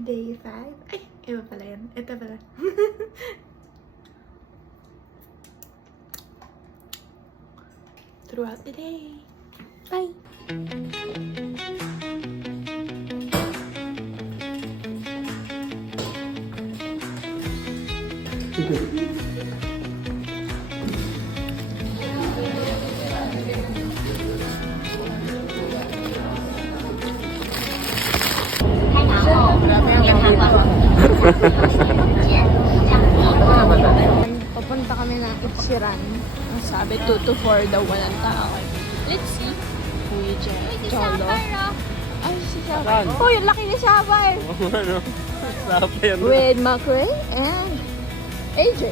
Day 5. Ay, iba pala yan. Ito pala. Throughout the day. Bye! Papunta kami ng Ichiran. Ang sabi, 2 to 4 daw walang tao. Let's see. Kuya Cholo. Ay, si Shabar. Uy, ang laki ni Shabar. Ano? Sapa yan. With McRae and AJ.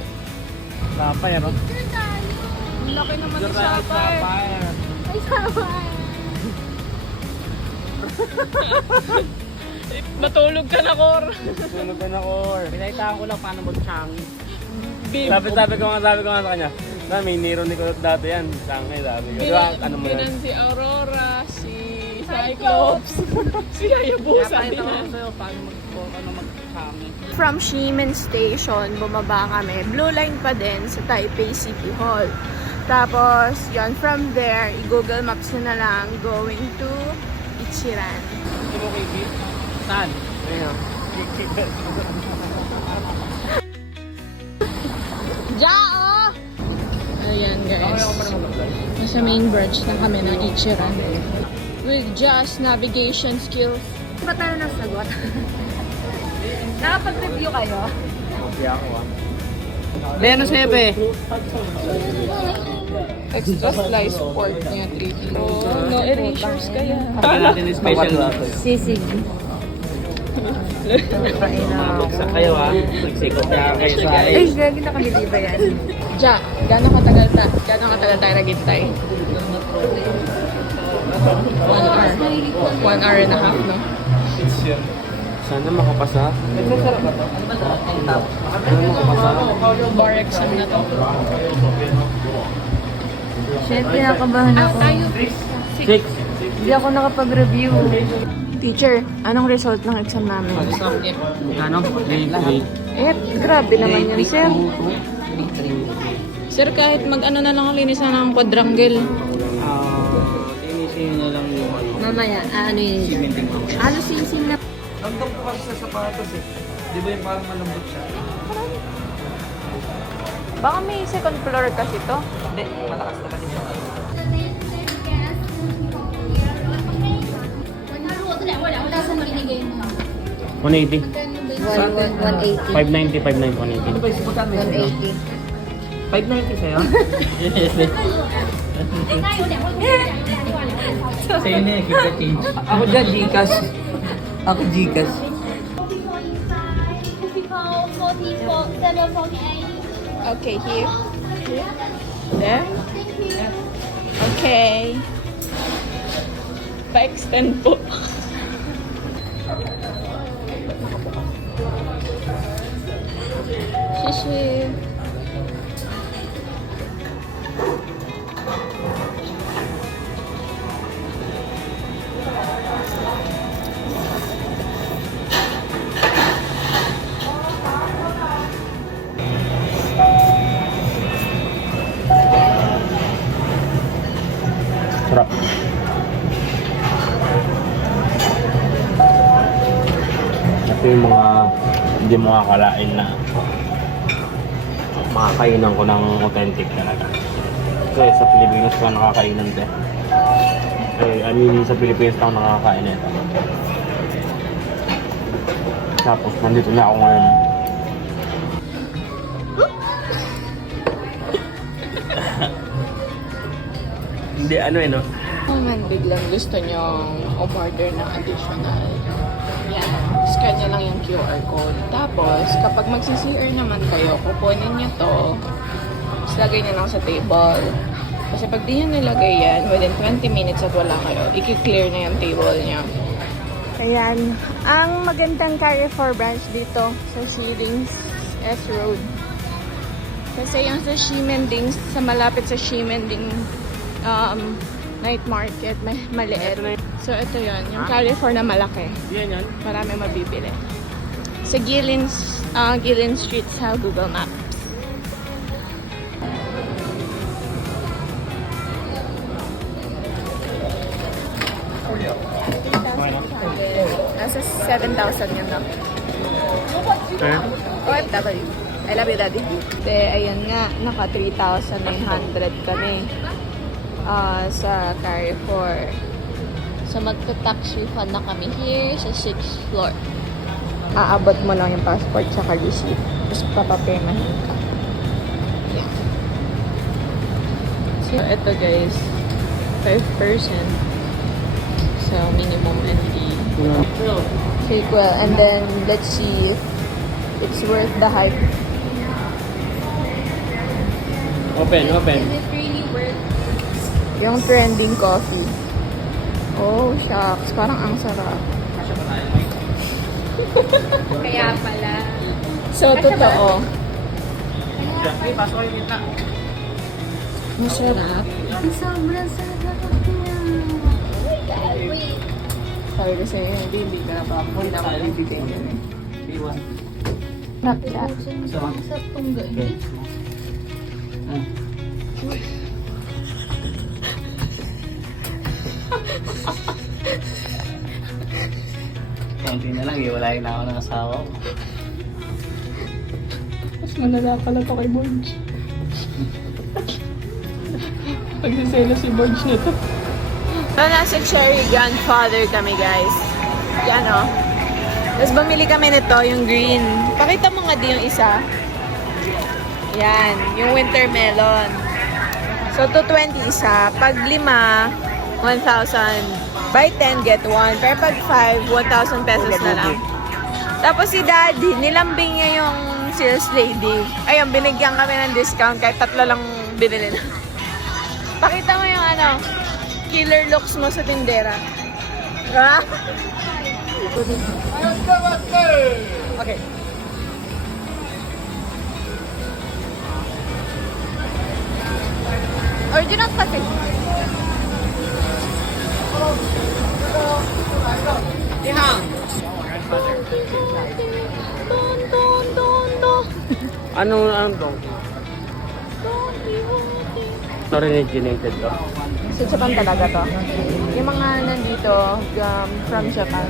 Sapa yan. Ang laki naman ni Shabar. Ay, Shabar. Matulog ka na, Cor. Sunog ka na, Cor. Pinaitaan ko lang paano mag-changi. Sabi ko nga sa kanya. May niro ni Kulot dati yan. Changi dati. Ano mo yan? Si Aurora, si Cyclops, si Hayabusa din. Kaya sa'yo paano mag-changi. From Ximen Station, bumaba kami. Blue line pa din sa Taipei City Hall. Tapos, yon from there, i-Google Maps na lang going to Ichiran. Gusto mo kikit? Saan? Ayun. Jao! Ayan guys. Nasa main branch na kami ng Ichiran. With just navigation skills. Ba tayo nasagot? Nakapag-review kayo? Hindi ako Leno Sebe. Extra slice pork niya, 3 kilos. No erasures kaya. Sabi natin yung special Sisig. Bagsak kayo ha. Nagsikot na kayo sa Ay, gagi nakabili ba yan? Ja, gano'ng katagal tayo naghintay? 1 hour. 1 hour and a half, no? Sana makapasa. Nagsasarap ba ito? Sana makapasa. Bar exam na to. Shit, kinakabahan ako. 6. Hindi ako nakapag-review. Teacher, anong result ng exam namin? Ano? Grabe naman yun, sir. Sir, kahit mag-ano na lang linisan ng quadrangle. Linisin na lang yung ano. Mamaya, ano yun? Ano sisig na? Nandun po kasi sa sapatos eh. Di ba yung parang malambot siya? Baka may second floor kasi to. Hindi, malakas na kasi siya. 180. 180. 590, 590, 180. Ano ba yung 180. 590 sa'yo? Sa'yo na, keep the change. Ako dyan, Gcash. Ako Gcash. 44, 748. Okay, here. There. Okay. Pa-extend po. Shishi. Sarap. Ito yung mga hindi mo akalain na makakainan ko ng authentic talaga. Kasi sa Pilipinas ko nakakainan din. I mean, sa Pilipinas ako nakakain nito. Tapos nandito na ako ngayon. Hindi, ano eh, no? Naman biglang gusto nyong umorder ng additional. Yan. Scan nyo lang yung QR code. Tapos, kapag magsi-CR naman kayo, kukunin nyo to. Tapos, lagay nyo lang sa table. Kasi pag di nyo nilagay yan, within 20 minutes at wala kayo, i-clear na yung table nyo. Ayan. Ang magandang Carrefour branch dito sa Shillings S Road. Kasi yung sa Ximending, sa malapit sa Ximending night market, maliit. So ito yun, yung Carrefour na malaki. Yan yan. Marami mabibili. Sa Gillen Street sa Google Maps. Nasa 7,000 yun na. OFW. I love you, Daddy. Ayan nga, naka 3,900 kami sa Carrefour. So, magta-tax refund na kami here sa 6th floor. Aabot mo lang yung passport sa receipt. Tapos papapaymahin ka. Yeah. So, ito guys, 5%. So, minimum ND. Sequel. And then, let's see if it's worth the hype. Open. Yung trending coffee. Oh, shucks. Parang ang sarap. Kaya pala. So, totoo. Ay, pasok kayo kita. Masarap. Sobrang sarap niya. Sabi ko sa'yo, hindi ka na pa. Hindi na ako bibigay yun eh. Snapchat. Sa tungga. Konti na lang, iwalayin na ako ng asawa ko. Mas malala pala to kay Borge. Pagsiselo si Borge na to. So, nasa Cherry Grandfather kami, guys. Yan, o. Tapos bumili kami nito, yung green. Pakita mo nga di yung isa. Yan, yung winter melon. So, 220 isa. Pag 5, 1,000. Buy 10, get 1. Pero pag 5, 1,000 pesos na lang. Tapos si Daddy, nilambing niya yung sales lady. Ayun, binigyan kami ng discount kahit 3 lang binili na. Pakita mo yung killer looks mo sa tindera. Ha? Okay. Original kasi. Ano to? Originated to. Sa Japan talaga to. Yung mga nandito from Japan.